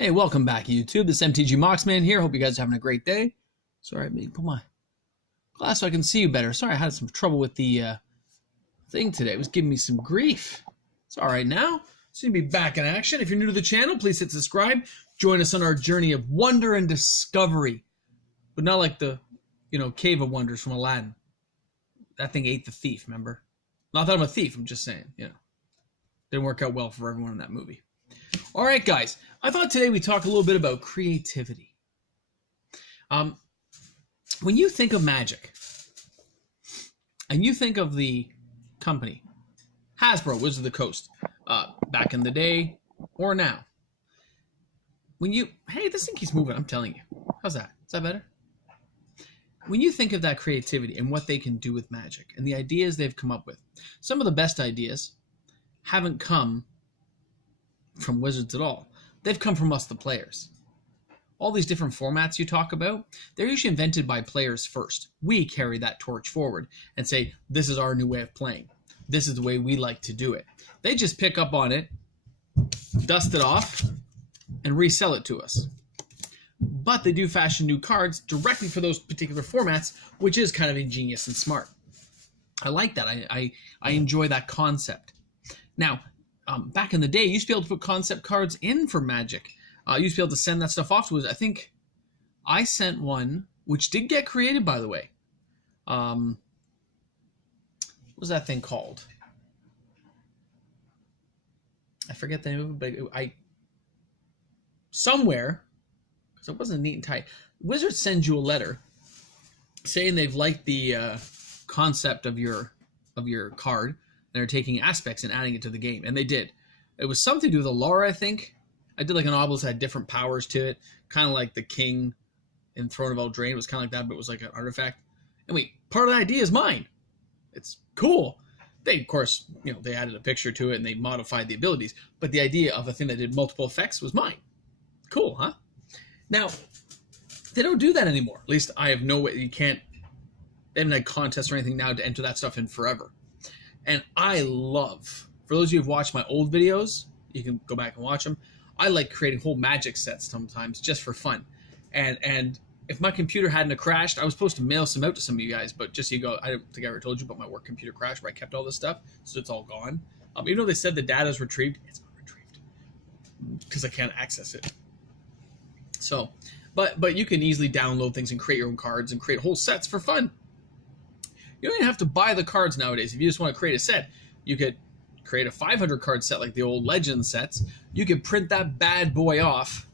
Hey, welcome back, YouTube. This is MTG Moxman here. Hope you guys are having a great day. Sorry, let me put my glass so I can see you better. Sorry, I had some trouble with the thing today. It was giving me some grief. It's all right now. Soon to be back in action. If you're new to the channel, please hit subscribe. Join us on our journey of wonder and discovery. But not like the, Cave of Wonders from Aladdin. That thing ate the thief, remember? Not that I'm a thief, I'm just saying, Didn't work out well for everyone in that movie. All right, guys. I thought today we'd talk a little bit about creativity. When you think of Magic, and you think of the company, Hasbro, Wizards of the Coast, back in the day or now, hey, this thing keeps moving, I'm telling you. How's that? Is that better? When you think of that creativity and what they can do with Magic and the ideas they've come up with, some of the best ideas haven't come from Wizards at all. They've come from us, the players. All these different formats you talk about, they're usually invented by players first. We carry that torch forward and say, this is our new way of playing. This is the way we like to do it. They just pick up on it, dust it off, and resell it to us. But they do fashion new cards directly for those particular formats, which is kind of ingenious and smart. I like that. I enjoy that concept. Now, back in the day, you used to be able to put concept cards in for Magic. You used to be able to send that stuff off to us. I think I sent one, which did get created, by the way. What was that thing called? I forget the name of it, but somewhere, because it wasn't neat and tight, Wizards sends you a letter saying they've liked the concept of your card, and are taking aspects and adding it to the game. And they did. It was something to do with Alara, I think. I did like an obelisk that had different powers to it. Kind of like the king in Throne of Eldraine. It was kind of like that, but it was like an artifact. And part of the idea is mine. It's cool. They, of course, they added a picture to it and they modified the abilities. But the idea of a thing that did multiple effects was mine. Cool, huh? Now, they don't do that anymore. At least I have no way. You can't. They haven't had contests or anything now to enter that stuff in forever. And I love, for those of you who've watched my old videos, you can go back and watch them. I like creating whole Magic sets sometimes just for fun. And if my computer hadn't crashed, I was supposed to mail some out to some of you guys, but just so you go, I don't think I ever told you, but my work computer crashed where I kept all this stuff, so it's all gone. Even though they said the data is retrieved, it's not retrieved because I can't access it. So, but you can easily download things and create your own cards and create whole sets for fun. You don't even have to buy the cards nowadays. If you just want to create a set, you could create a 500 card set like the old Legend sets. You could print that bad boy off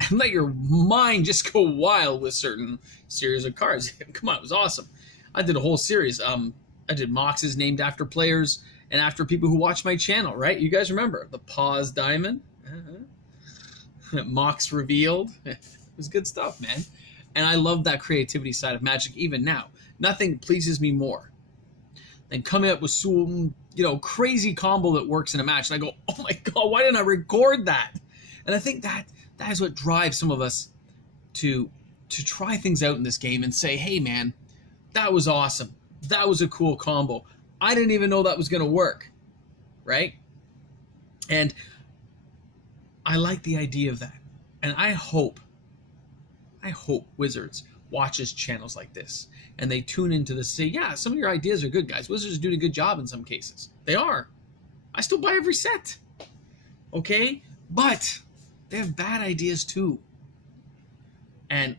and let your mind just go wild with certain series of cards. Come on, it was awesome. I did a whole series. I did Moxes named after players and after people who watch my channel, right? You guys remember the Pause Diamond? Mox Revealed. It was good stuff, man. And I love that creativity side of Magic even now. Nothing pleases me more than coming up with some, crazy combo that works in a match. And I go, oh my God, why didn't I record that? And I think that is what drives some of us to try things out in this game and say, hey man, that was awesome. That was a cool combo. I didn't even know that was going to work, right? And I like the idea of that. And I hope Wizards watches channels like this and they tune into this and say, yeah, some of your ideas are good, guys. Wizards are doing a good job in some cases. They are. I still buy every set. Okay? But they have bad ideas too. And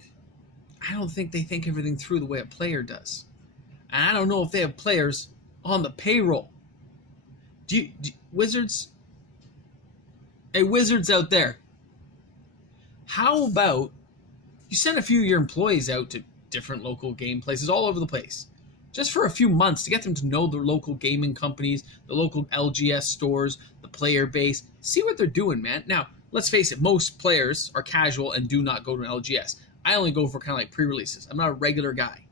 I don't think they think everything through the way a player does. And I don't know if they have players on the payroll. Wizards? Hey, Wizards out there. How about you send a few of your employees out to different local game places all over the place, just for a few months to get them to know the local gaming companies, the local LGS stores, the player base, see what they're doing, man. Now, let's face it, most players are casual and do not go to an LGS. I only go for kind of like pre-releases. I'm not a regular guy.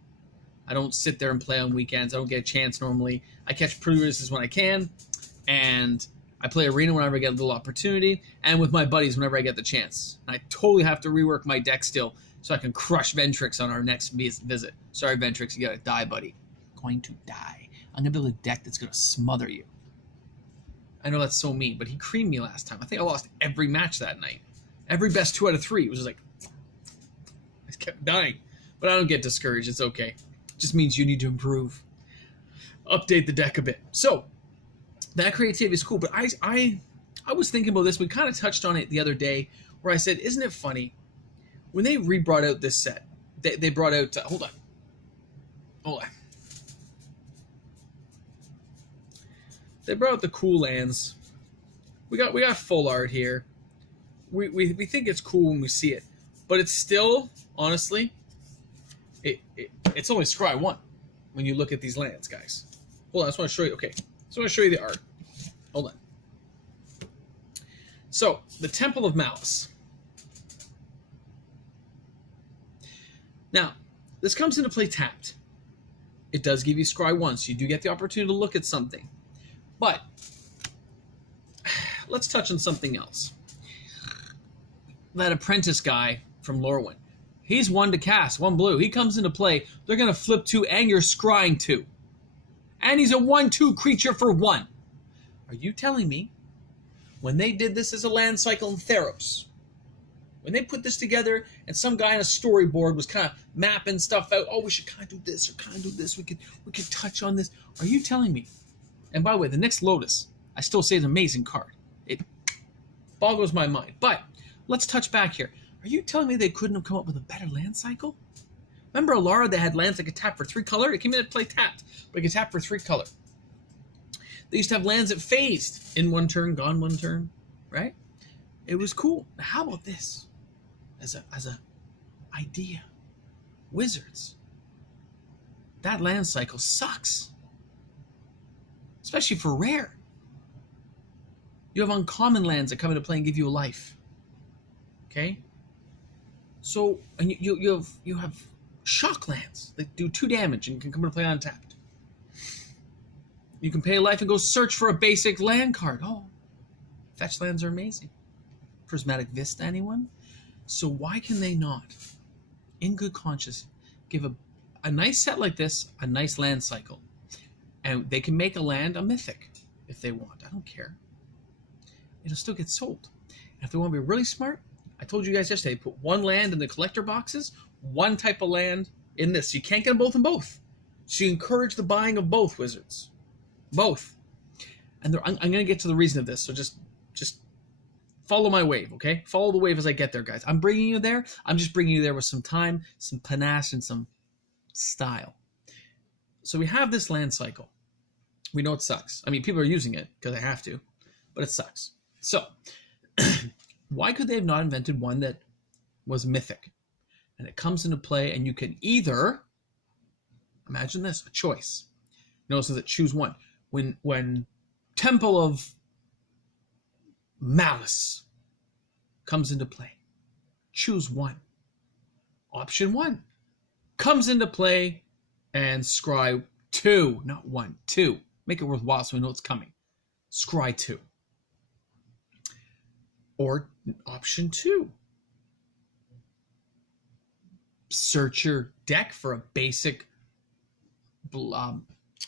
I don't sit there and play on weekends. I don't get a chance normally. I catch pre-releases when I can, and I play Arena whenever I get a little opportunity, and with my buddies whenever I get the chance. And I totally have to rework my deck still so I can crush Ventrix on our next visit. Sorry, Ventrix, you gotta die, buddy. Going to die. I'm gonna build a deck that's gonna smother you. I know that's so mean, but he creamed me last time. I think I lost every match that night. Every best 2 out of 3. It was just like, I kept dying. But I don't get discouraged. It's okay. It just means you need to improve. Update the deck a bit. So, that creativity is cool. But I was thinking about this. We kind of touched on it the other day where I said, isn't it funny? When they re-brought out this set, they brought out... hold on. They brought out the cool lands. We got full art here. We think it's cool when we see it, but it's still, honestly, it's only Scry 1 when you look at these lands, guys. Hold on, I just want to show you. Okay, just want to show you the art. Hold on. So the Temple of Malice. Now, this comes into play tapped. It does give you Scry 1, so you do get the opportunity to look at something. But let's touch on something else. That apprentice guy from Lorwyn. He's 1 to cast, 1 blue. He comes into play. They're going to flip 2, and you're scrying 2. And he's a 1/2 creature for 1. Are you telling me when they did this as a land cycle in Theros, when they put this together and some guy on a storyboard was kind of mapping stuff out, oh, we should kind of do this or kind of do this, we could touch on this. Are you telling me? And by the way, the Nyx Lotus, I still say is an amazing card. It boggles my mind. But let's touch back here. Are you telling me they couldn't have come up with a better land cycle? Remember Alara, they had lands that could tap for 3 color? It came in to play tapped, but it could tap for 3 color. They used to have lands that phased in 1 turn, gone 1 turn, right? It was cool. Now, how about this as a idea? Wizards. That land cycle sucks. Especially for rare. You have uncommon lands that come into play and give you a life. Okay? So, and you have shock lands that do 2 damage and can come into play untapped. You can pay a life and go search for a basic land card. Oh, fetch lands are amazing. Prismatic Vista, anyone? So why can they not, in good conscience, give a nice set like this a nice land cycle? And they can make a land a mythic if they want. I don't care. It'll still get sold. And if they want to be really smart, I told you guys yesterday, put 1 land in the collector boxes, 1 type of land in this. You can't get them both in both. So you encourage the buying of both, Wizards. Both. And I'm going to get to the reason of this, so just follow my wave, okay? Follow the wave as I get there, guys. I'm bringing you there. I'm just bringing you there with some time, some panache, and some style. So we have this land cycle. We know it sucks. I mean, people are using it because they have to, but it sucks. So why could they have not invented one that was mythic? And it comes into play, and you can either, imagine this, a choice. Notice that choose 1. When Temple of Malice comes into play, choose 1. Option 1 comes into play and scry 2, not 1, 2. Make it worthwhile so we know it's coming. Scry 2. Or option 2. Search your deck for a basic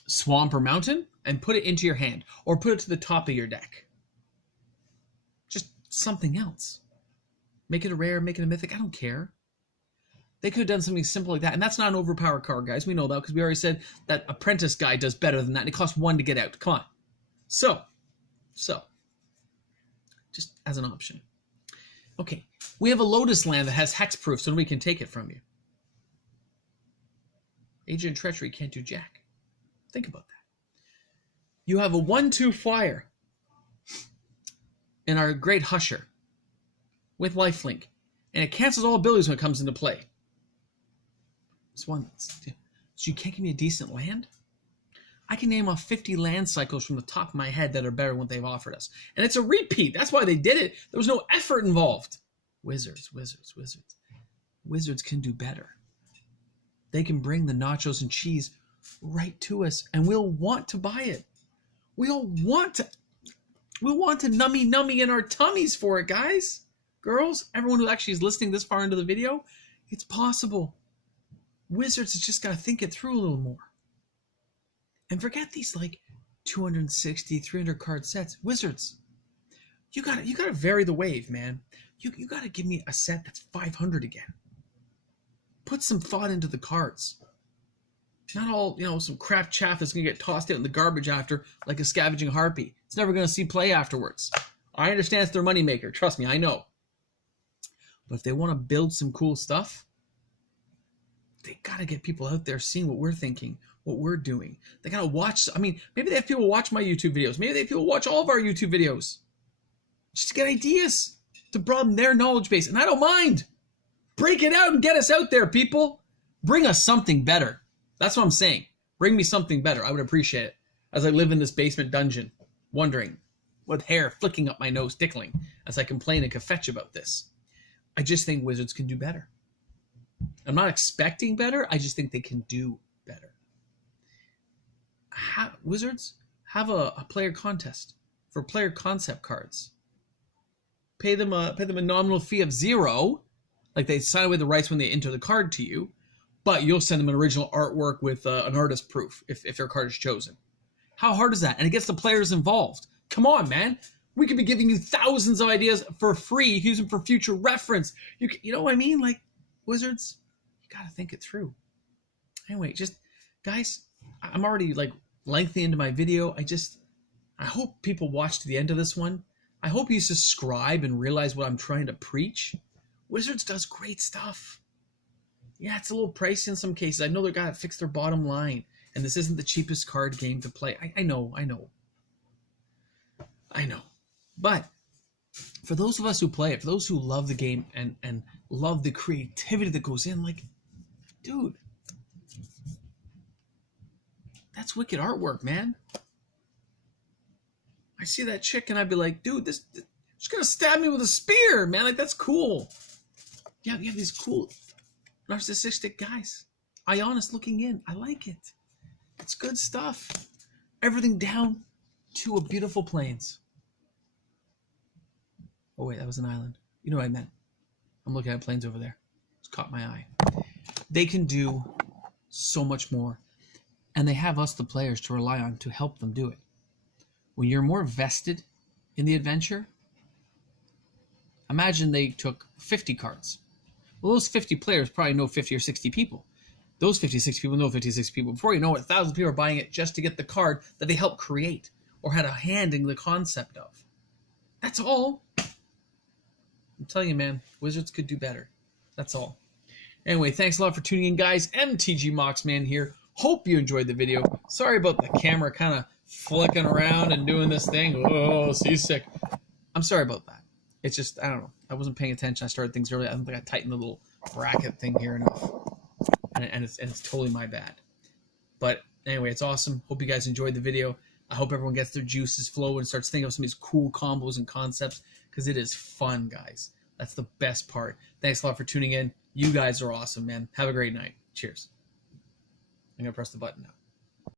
swamp or mountain and put it into your hand. Or put it to the top of your deck. Just something else. Make it a rare, make it a mythic. I don't care. They could have done something simple like that. And that's not an overpowered card, guys. We know that because we already said that Apprentice guy does better than that. And it costs 1 to get out. Come on. So. Just as an option. Okay. We have a Lotus land that has hexproof, so we can take it from you. Agent Treachery can't do jack. Think about that. You have a 1/2 flyer in our Great Husher with lifelink. And it cancels all abilities when it comes into play. It's one. So you can't give me a decent land? I can name off 50 land cycles from the top of my head that are better than what they've offered us. And it's a repeat. That's why they did it. There was no effort involved. Wizards can do better. They can bring the nachos and cheese right to us, and we'll want to buy it. We'll want to nummy in our tummies for it, guys. Girls, everyone who actually is listening this far into the video, it's possible. Wizards has just got to think it through a little more. And forget these like 260, 300 card sets. Wizards, You gotta vary the wave, man. You gotta give me a set that's 500 again. Put some thought into the cards. Not all, some crap chaff that's gonna get tossed out in the garbage after like a scavenging harpy. It's never gonna see play afterwards. I understand it's their moneymaker. Trust me, I know. But if they want to build some cool stuff, they gotta get people out there seeing what we're thinking, what we're doing. They gotta watch. I mean, maybe they have people watch my YouTube videos. Maybe they have people watch all of our YouTube videos. Just to get ideas, to broaden their knowledge base. And I don't mind. Break it out and get us out there, people. Bring us something better. That's what I'm saying. Bring me something better. I would appreciate it. As I live in this basement dungeon, wondering, with hair flicking up my nose, tickling, as I complain and kvetch about this. I just think Wizards can do better. I'm not expecting better. I just think they can do better. Wizards have a player contest for player concept cards. Pay them a nominal fee of 0, like they sign away the rights when they enter the card to you, but you'll send them an original artwork with an artist proof if their card is chosen. How hard is that? And it gets the players involved. Come on, man. We could be giving you thousands of ideas for free. You can use them for future reference. You know what I mean? Like, Wizards, you got to think it through. Anyway, just, guys, I'm already, like, lengthy into my video. I hope people watch to the end of this one. I hope you subscribe and realize what I'm trying to preach. Wizards does great stuff. Yeah, it's a little pricey in some cases. I know they've got to fix their bottom line. And this isn't the cheapest card game to play. I know. But for those of us who play it, for those who love the game and love the creativity that goes in, like, dude, that's wicked artwork, man. I see that chick and I'd be like, dude, she's gonna stab me with a spear, man. Like, that's cool. Yeah, you have these cool narcissistic guys. Ionis looking in. I like it. It's good stuff. Everything down to a beautiful plains. Oh wait, that was an island. You know what I meant. I'm looking at plains over there. It's caught my eye. They can do so much more. And they have us, the players, to rely on to help them do it. When you're more vested in the adventure, imagine they took 50 cards. Well, those 50 players probably know 50 or 60 people. Those 50, 60 people know 50, 60 people. Before you know it, 1,000 people are buying it just to get the card that they helped create or had a hand in the concept of. That's all. I'm telling you, man, Wizards could do better. That's all. Anyway, thanks a lot for tuning in, guys. MTG Moxman here. Hope you enjoyed the video. Sorry about the camera kind of flicking around and doing this thing. Oh, seasick. I'm sorry about that. It's just, I don't know. I wasn't paying attention. I started things early. I don't think I tightened the little bracket thing here enough. And it's totally my bad. But anyway, it's awesome. Hope you guys enjoyed the video. I hope everyone gets their juices flowing and starts thinking of some of these cool combos and concepts, because it is fun, guys. That's the best part. Thanks a lot for tuning in. You guys are awesome, man. Have a great night. Cheers. I'm going to press the button now.